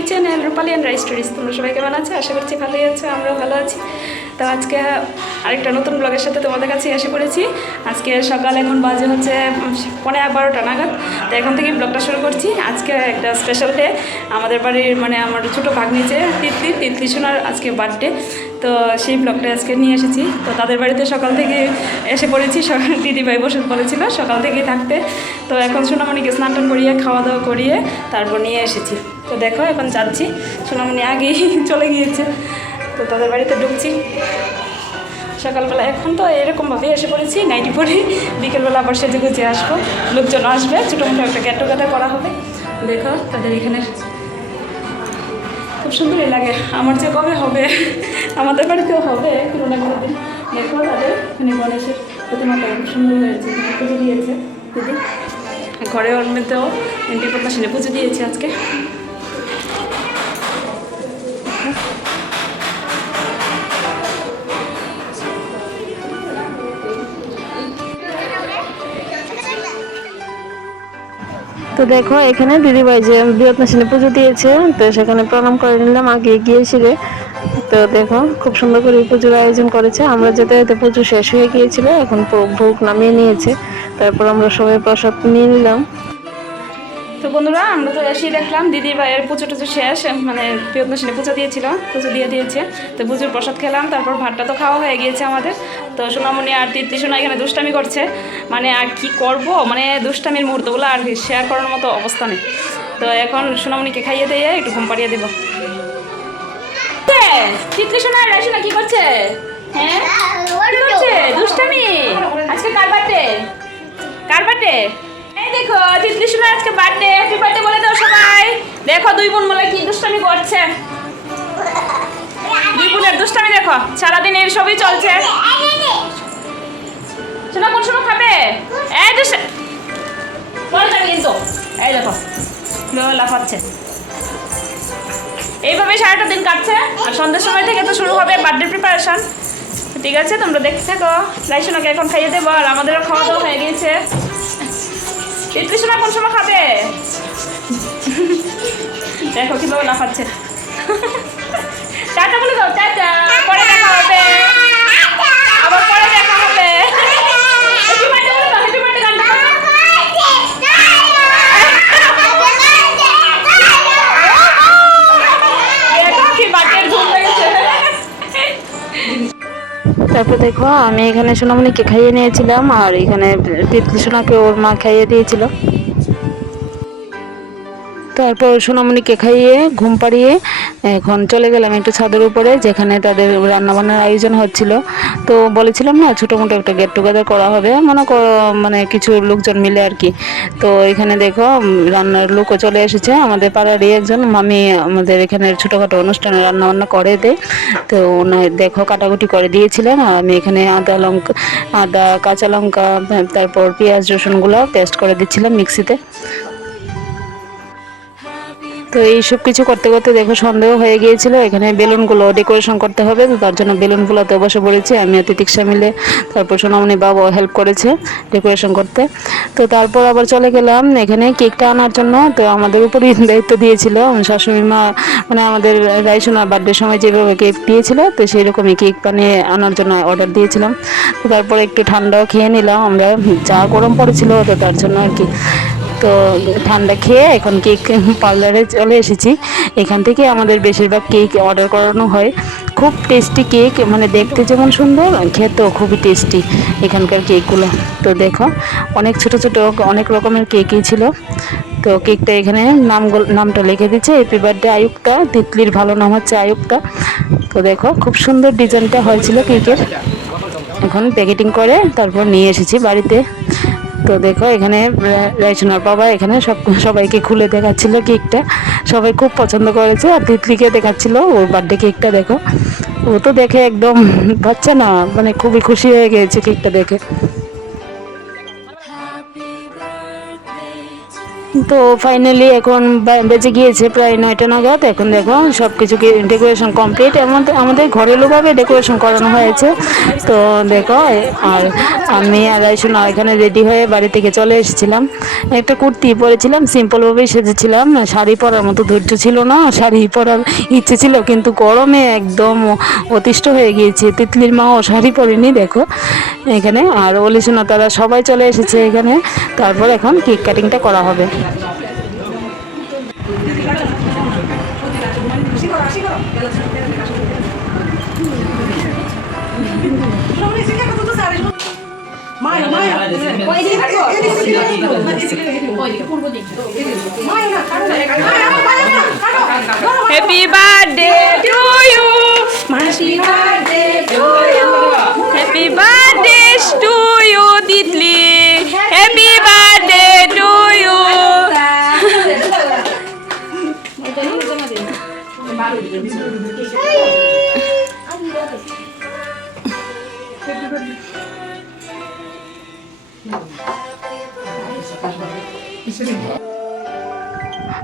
My channel Rupali and rice stories. তোমরা সবাই কেমন আছো? আশা করছি ভালোই আছো, আমরাও ভালো আছি। তো আজকে আরেকটা নতুন ব্লগের সাথে তোমাদের কাছে এসে পড়েছি। আজকে সকাল এখন বাজে হচ্ছে 11:30 নাগাদ। তো এখন থেকে ব্লগটা শুরু করছি। আজকে একটা স্পেশাল ডে, আমাদের বাড়ির মানে আমার ছোটো ভাগ্নিছে তিতলি সোনার আজকে বার্থডে। তো সেই ব্লগটা আজকে নিয়ে এসেছি। তো তাদের বাড়িতে সকাল থেকে এসে পড়েছি, দিদিভাই বসে পড়েছিল সকাল থেকেই থাকতে। তো এখন সোনামণিকে স্নান টান করিয়ে খাওয়া দাওয়া করিয়ে তারপর নিয়ে এসেছি। তো দেখো এখন যাচ্ছি, সোনামণি আগেই চলে গিয়েছে। তো তাদের বাড়িতে ঢুকছি সকালবেলা। এখন তো এরকমভাবে এসে পড়েছি নাইটি পরে, বিকেলবেলা আবার সেজে গুছিয়ে আসবো, লোকজন আসবে, ছোটো মোটো একটা গেট টুগেদার করা হবে। দেখো তাদের এখানে খুব সুন্দরই লাগে। আমার যে কবে হবে, আমাদের বাড়িতেও হবে কোনো না কোনো দিন। দেখো তাদের এখানে গণেশের প্রতিমাটা খুব সুন্দর হয়েছে, পুজো দিয়েছে দিদি ঘরে, ওর মধ্যেও বিপদনাশিনী পুজো দিয়েছে আজকে। তো দেখো এখানে দিদিভাই যে বৃহৎনাশিনী পুজো দিয়েছে, তো সেখানে প্রণাম করে নিলাম আগে গিয়েছিলে। তো দেখো খুব সুন্দর করে পুজোর আয়োজন করেছে। আমরা যেতে যেতে পুজো শেষ হয়ে গিয়েছিল, এখন ভোগ নামিয়ে নিয়েছে, তারপর আমরা সবাই প্রসাদ নিয়ে নিলাম। তো বন্ধুরা, আমরা তো এসেই দেখলাম দিদির ভাইয়ের পুজো টুজো শেষ, মানে বৃহৎনাশিনী পুজো দিয়েছিল, পুজো দিয়ে দিয়েছে। তো পুজোর প্রসাদ খেলাম, তারপর ভাতটা তো খাওয়া হয়ে গিয়েছে আমাদের। তো সোনামণি আর তিতলি সোনা এখানে দুষ্টামি করছে, মানে আর কি করব, মানে দুষ্টামির মুহূর্তগুলো আর শেয়ার করার মতো অবস্থা নেই। তো এখন সোনামণিকে খাইয়ে দিয়ে একটু ঘুম পাড়িয়ে দেবো। তিতলি সোনা আর রাইসোনা কি করছে? হ্যাঁ কি করছে? দুষ্টামি। আজকে কার বার্থডে? কার বার্থডে? এই দেখো তিতলি সোনা আজকে বার্থডে, হ্যাপি বার্থডে বলে দাও সবাই। দেখো দুই বোন বলে কি দুষ্টামি করছে, দুই বোনের দুষ্টামি দেখো, সারাদিন এর সবই চলছে। সোনা কোন সময় খাবে? এই দুষ্ট বল যাবে কিন্তু। এই দেখো লাফাচ্ছে। এইভাবে সারাটা দিন কাটছে, আর সন্ধ্যের সময় থেকে তো শুরু হবে বার্থডে প্রিপারেশন। ঠিক আছে, তোমরা দেখতে থাকো। রাইসোনাকে এখন খাইয়ে দেবো, আর আমাদেরও খাওয়া দাওয়া হয়ে গিয়েছে। তিতলি সোনা কোন সময় খাবে? দেখো কিভাবে লাফাচ্ছে। টাটা বলে দাও, টাটা, পরে দেখা হবে, আবার পরে দেখা হবে। হ্যাপি বার্থডে বলে দাও, হ্যাপি বার্থডে গানটা দেখো কি বার্থডে ঘুম লেগেছে। তারপর দেখো আমি এখানে সোনামণিকে খাইয়ে নিয়েছিলাম, আর এখানে তিতলি সোনাকে ওর মা খাইয়ে দিয়েছিল। তারপর সোনামণিকে খাইয়ে ঘুম পাড়িয়ে এখন চলে গেলাম একটু ছাদের উপরে, যেখানে তাদের রান্নাবান্নার আয়োজন হচ্ছিল। তো বলেছিলাম না ছোটো মোটো একটা গেট টুগেদার করা হবে, মানে কিছু লোকজন মিলে আর কি। তো এখানে দেখো রান্নার লোকও চলে এসেছে, আমাদের পাড়ারই একজন মামি আমাদের এখানে ছোটোখাটো অনুষ্ঠানে রান্নাবান্না করে দেয়। তো ওনার দেখো কাটাকুটি করে দিয়েছিলেন, আর আমি এখানে আদা কাঁচা লঙ্কা তারপর পেঁয়াজ রসুনগুলো পেস্ট করে দিচ্ছিলাম মিক্সিতে। তো এইসব কিছু করতে করতে দেখো সন্দেহ হয়ে গিয়েছিল। এখানে বেলুনগুলো ডেকোরেশন করতে হবে, তো তার জন্য বেলুনগুলোতে বসে পড়েছি আমি আর তিতিক্ষা মিলে। তারপর সোনামণি বাবা হেল্প করেছে ডেকোরেশন করতে। তো তারপর আবার চলে গেলাম এখানে কেকটা আনার জন্য। তো আমাদের উপরই দায়িত্ব দিয়েছিল শাশুড়ি মা, মানে আমাদের রাইসোনার বার্থডের সময় যেভাবে কেক দিয়েছিল, তো সেই রকমই কেক বানিয়ে আনার জন্য অর্ডার দিয়েছিলাম। তো তারপর একটু ঠান্ডাও খেয়ে নিলাম আমরা, চা গরম পড়েছিল তো তার জন্য আর কি। তো ঠান্ডা খেয়ে এখন কেক পার্লারে চলে এসেছি। এখান থেকে আমাদের বেশিরভাগ কেক অর্ডার করানো হয়। খুব টেস্টি কেক, মানে দেখতে যেমন সুন্দর, খেতেও খুবই টেস্টি এখানকার কেকগুলো। তো দেখো অনেক ছোট ছোট অনেক রকমের কেকই ছিল। তো কেকটা এখানে নামটা লিখে দিচ্ছে হ্যাপি বার্থডে আয়ুক্তা, তিতলির ভালো নাম হচ্ছে আয়ুক্তা। তো দেখো খুব সুন্দর ডিজাইনটা হয়েছিল কেকের। এখন প্যাকেটিং করে তারপর নিয়ে এসেছি বাড়িতে। তো দেখো এখানে রাইসোনার বাবা এখানে সবাইকে খুলে দেখাচ্ছিল কেকটা, সবাই খুব পছন্দ করেছে। আর তিতলিকে দেখাচ্ছিল ওর বার্থডে কেকটা। দেখো ও তো দেখে একদম বাচ্চা না, মানে খুবই খুশি হয়ে গিয়েছে কেকটা দেখে। তো ফাইনালি এখন বেজে গিয়েছে প্রায় 9টা নাগাদ। এখন দেখো সব কিছু ডেকোরেশন কমপ্লিট, আমাদের ঘরেলুভাবে ডেকোরেশন করানো হয়েছে। তো দেখো আর আমি আর আইসুনা এখানে রেডি হয়ে বাড়ি থেকে চলে এসেছিলাম। একটা কুর্তি পরেছিলাম, সিম্পলভাবেই সেজেছিলাম, শাড়ি পরার মতো ধৈর্য ছিল না, শাড়ি পরার ইচ্ছে ছিল কিন্তু গরমে একদম অতিষ্ঠ হয়ে গিয়েছে। তিতলির মাও শাড়ি পরেনি দেখো এখানে, আর অলিসুনা তারা সবাই চলে এসেছে এখানে। তারপর এখন কেক কাটিংটা করা হবে। হ্যাপি বার্থডে টু ইউ মাসি, birthday to you, happy birthday to you Titli, happy birthday to you.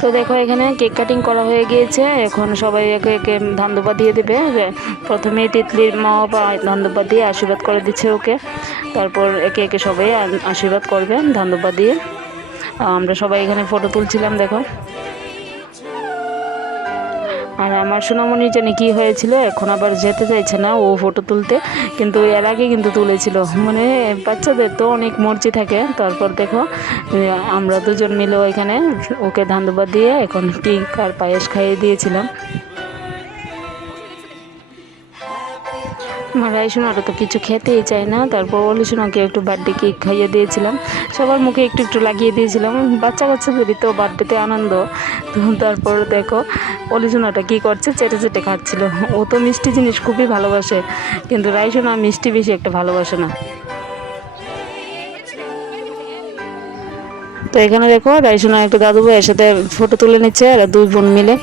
তো দেখো এখানে কেক কাটিং করা হয়ে গিয়েছে। এখন সবাই একে একে ধান ধোপা দিয়ে দেবে। প্রথমে তিতলির মা বা ধান ধোপা দিয়ে আশীর্বাদ করে দিচ্ছে ওকে, তারপর একে একে সবাই আশীর্বাদ করবে ধান ধোপা দিয়ে। আমরা সবাই এখানে ফটো তুলছিলাম দেখো। আর আমার সোনামণির জানি কী হয়েছিল, এখন আবার যেতে চাইছে না ও ফটো তুলতে, কিন্তু এর আগে কিন্তু তুলেছিল। মানে বাচ্চাদের তো অনেক মর্জি থাকে। তারপর দেখো আমরা দুজন মিলেও এখানে ওকে ধান দুবা দিয়ে এখন কেক আর পায়েস খাইয়ে দিয়েছিলাম। আমার রাইসোনাটা তো কিছু খেতেই চায় না। তারপর অলিসোনাকে একটু বার্থডে কেক খাইয়ে দিয়েছিলাম, সবার মুখে একটু একটু লাগিয়ে দিয়েছিলাম। বাচ্চাদেরই তো বার্থডেতে আনন্দ। তো তারপর দেখো অলিসোনাটা কী করছে, চেটে চেটে খাচ্ছিল। ও তো মিষ্টি জিনিস খুবই ভালোবাসে, কিন্তু রাইসোনা মিষ্টি বেশি একটা ভালোবাসে না। তো এখানে দেখো রাইসোনা একটু দাদু ভাইয়ের সাথে ফটো তুলে নিচ্ছে, আর দুই বোন মিলে।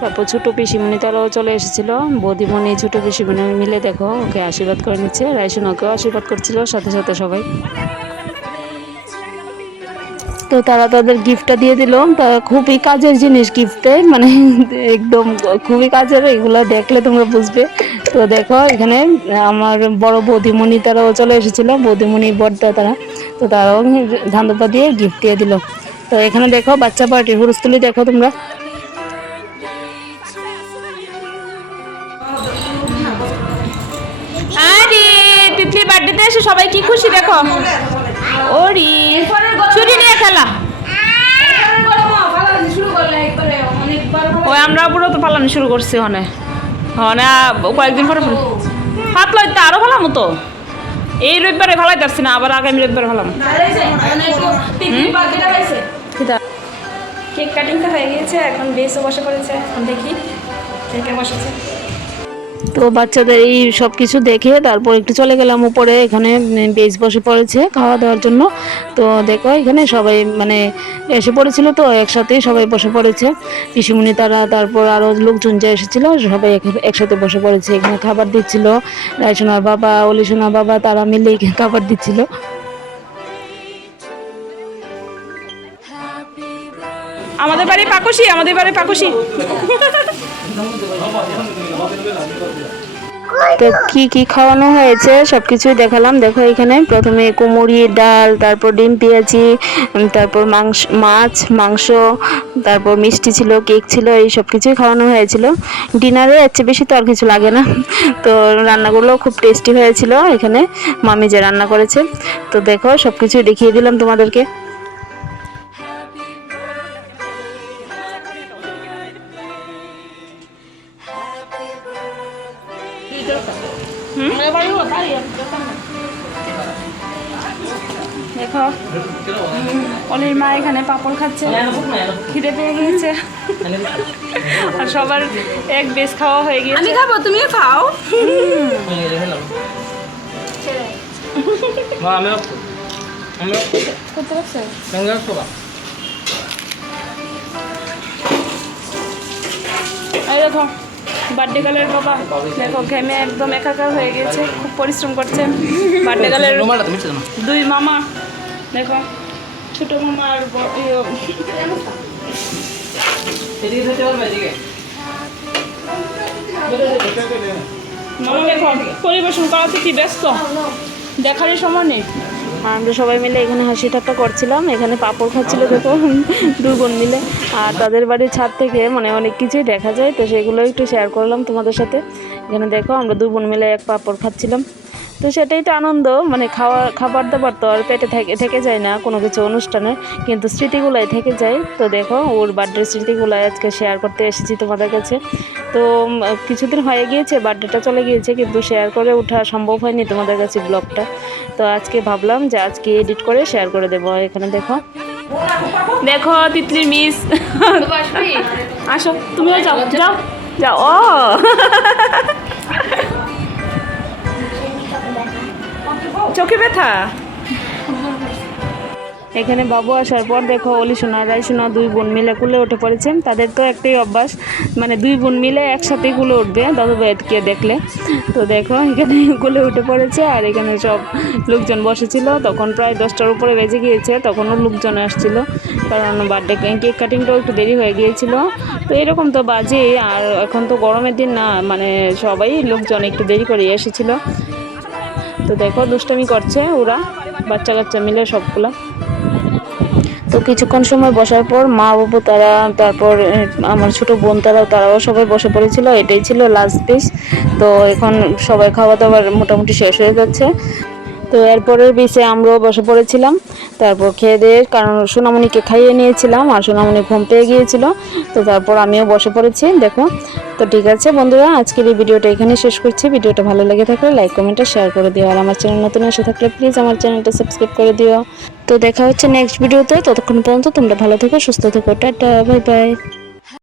তারপর ছোটো পিসিমণি তারাও চলে এসেছিলো, বৌদিমণি ছোটো পিসিমণি মিলে দেখো ওকে আশীর্বাদ করে নিচ্ছে। রাইসোনাকেও আশীর্বাদ করছিল সাথে সাথে সবাই। তো তারা তাদের গিফটটা দিয়ে দিল। তা খুবই কাজের জিনিস গিফটে, মানে একদম খুবই কাজের, এগুলো দেখলে তোমরা বুঝবে। তো দেখো এখানে আমার বড় বৌদিমণি তারাও চলে এসেছিলো, বৌদিমণি বড়দা তারা। তো তারাও ধান ধোপা দিয়ে গিফট দিয়ে দিল। তো এখানে দেখো বাচ্চা পার্টির হুরুস্তুলি দেখো তোমরা। আরে তিতলি বার্থডেতে এসে সবাই কি খুশি দেখো। ওরি ছুরি নিয়ে খেলা, ওই আমরা পুরো তো পালানো শুরু করছি ওখানে। কয়েকদিন পরে হাত লইতে আরো ভালো মতো এই রবিবারে ভালাই যাচ্ছি না, আবার আগামী রবিবারে ভালাম। কেক কাটিংটা হয়ে গিয়েছে, এখন বেসও বসে পড়েছে। এখন দেখি কেকে বসেছে। তো বাচ্চাদের এই সব কিছু দেখে তারপর একটু চলে গেলাম উপরে। এখানে বেশ বসে পড়েছে খাওয়া দাওয়ার জন্য। তো দেখো এখানে সবাই মানে এসে পড়েছিল, তো একসাথেই সবাই বসে পড়েছে। পিসিমণি তারা, তারপর আরও লোকজন যে এসেছিলো সবাই একসাথে বসে পড়েছে। এখানে খাবার দিচ্ছিল, রাইসোনার বাবা অলিসোনার বাবা তারা মিলেই খাবার দিচ্ছিল। আমাদের বাড়ি পাকুশি, আমাদের বাড়ি পাকুশি। তো কি কি খাওয়ানো হয়েছে সব কিছুই দেখালাম। দেখো এখানে প্রথমে কুমড়ি ডাল, তারপর ডিম পেঁয়াজি, তারপর মাছ মাংস, তারপর মিষ্টি ছিল, কেক ছিল, এই সব কিছুই খাওয়ানো হয়েছিল। ডিনারে এর চেয়ে বেশি তো আর কিছু লাগে না। তো রান্নাগুলো খুব টেস্টি হয়েছিল এখানে মামি যে রান্না করেছে। তো দেখো সব কিছুই দেখিয়ে দিলাম তোমাদেরকে। দেখো অলির মা এখানে পাপড় খাচ্ছে, খিদে পেয়ে গিয়েছে। আর সবার এক বেশ খাওয়া হয়ে গিয়েছে। আমি খাবো, তুমিও খাও। এই দেখো বার্থডে গার্লের বাবা দেখো ঘেমে একদম একাকার হয়ে গেছে, খুব পরিশ্রম করছে। বার্থডে গার্লের দুই মামা দেখো, ছোট মামা আর মামা দেখো পরিবেশন করাতে কি ব্যস্ত, দেখারই সময় নেই। আর আমরা সবাই মিলে এখানে হাসি ঠাট্টা করছিলাম, এখানে পাঁপড় খাচ্ছিল দেখো দুই বোন মিলে। আর তাদের বাড়ির ছাদ থেকে মানে অনেক কিছুই দেখা যায়, তো সেগুলো একটু শেয়ার করলাম তোমাদের সাথে। এখানে দেখো আমরা দুই বোন মিলে এক পাঁপড় খাচ্ছিলাম, তো সেটাই তো আনন্দ। মানে খাবার দাবার তো আর পেটে থেকে যায় না কোনো কিছু অনুষ্ঠানে, কিন্তু স্মৃতিগুলাই থেকে যায়। তো দেখো ওর বার্থডের স্মৃতিগুলাই আজকে শেয়ার করতে এসেছি তোমাদের কাছে। তো কিছুদিন হয়ে গিয়েছে, বার্থডেটা চলে গিয়েছে, কিন্তু শেয়ার করে ওঠা সম্ভব হয়নি তোমাদের কাছে ব্লগটা। তো আজকে ভাবলাম যে আজকে এডিট করে শেয়ার করে দেবো। এখানে দেখো দেখো তিতলির মিস, আসো তুমিও যাও যাও যাও। ও চোখে ব্যথা। এখানে বাবু আসার পর দেখো অলি সোনা রাই সোনা দুই বোন মিলে কুলে উঠে পড়েছে। তাদের তো একটাই অভ্যাস, মানে দুই বোন মিলে একসাথেই কুলে উঠবে দাদু ভাইকে দেখলে। তো দেখো এখানে কুলে উঠে পড়েছে, আর এখানে সব লোকজন বসেছিল। তখন প্রায় 10টার উপরে বেজে গিয়েছে, তখনও লোকজন আসছিল, কারণ বার্থডে কেক কাটিংটাও একটু দেরি হয়ে গিয়েছিল। তো এরকম তো বাজে, আর এখন তো গরমের দিন না, মানে সবাই লোকজন একটু দেরি করে এসেছিলো। তো দেখো দুষ্টামি করছে ওরা, বাচ্চা কাচ্চা মিলে সবগুলা। তো কিছুক্ষণ সময় বসার পর মা বাবু তারা, তারপর আমার ছোট বোন তারাও সবাই বসে পড়েছিল। এটাই ছিল লাস্ট পিস। তো এখন সবাই খাওয়া দাওয়ার মোটামুটি শেষ হয়ে যাচ্ছে। তো এরপরের পিসে আমরাও বসে পড়েছিলাম। তারপর খেয়ে দিয়ে, কারণ সোনামণিকে খাইয়ে নিয়েছিলাম আর সোনামণি ঘুম পেয়ে গিয়েছিল। তো তারপর আমিও বসে পড়েছি দেখো। তো ঠিক আছে বন্ধুরা, আজকের এই ভিডিওটা এখানে শেষ করছি। ভিডিওটা ভালো লেগে থাকলে লাইক কমেন্ট আর শেয়ার করে দিও। আর আমার চ্যানেল নতুন এসে থাকলে প্লিজ আমার চ্যানেলটা সাবস্ক্রাইব করে দিও। তো দেখা হচ্ছে নেক্সট ভিডিওতে। ততক্ষণ পর্যন্ত তোমরা ভালো থেকো, সুস্থ থেকো, টাটা, বাই বাই।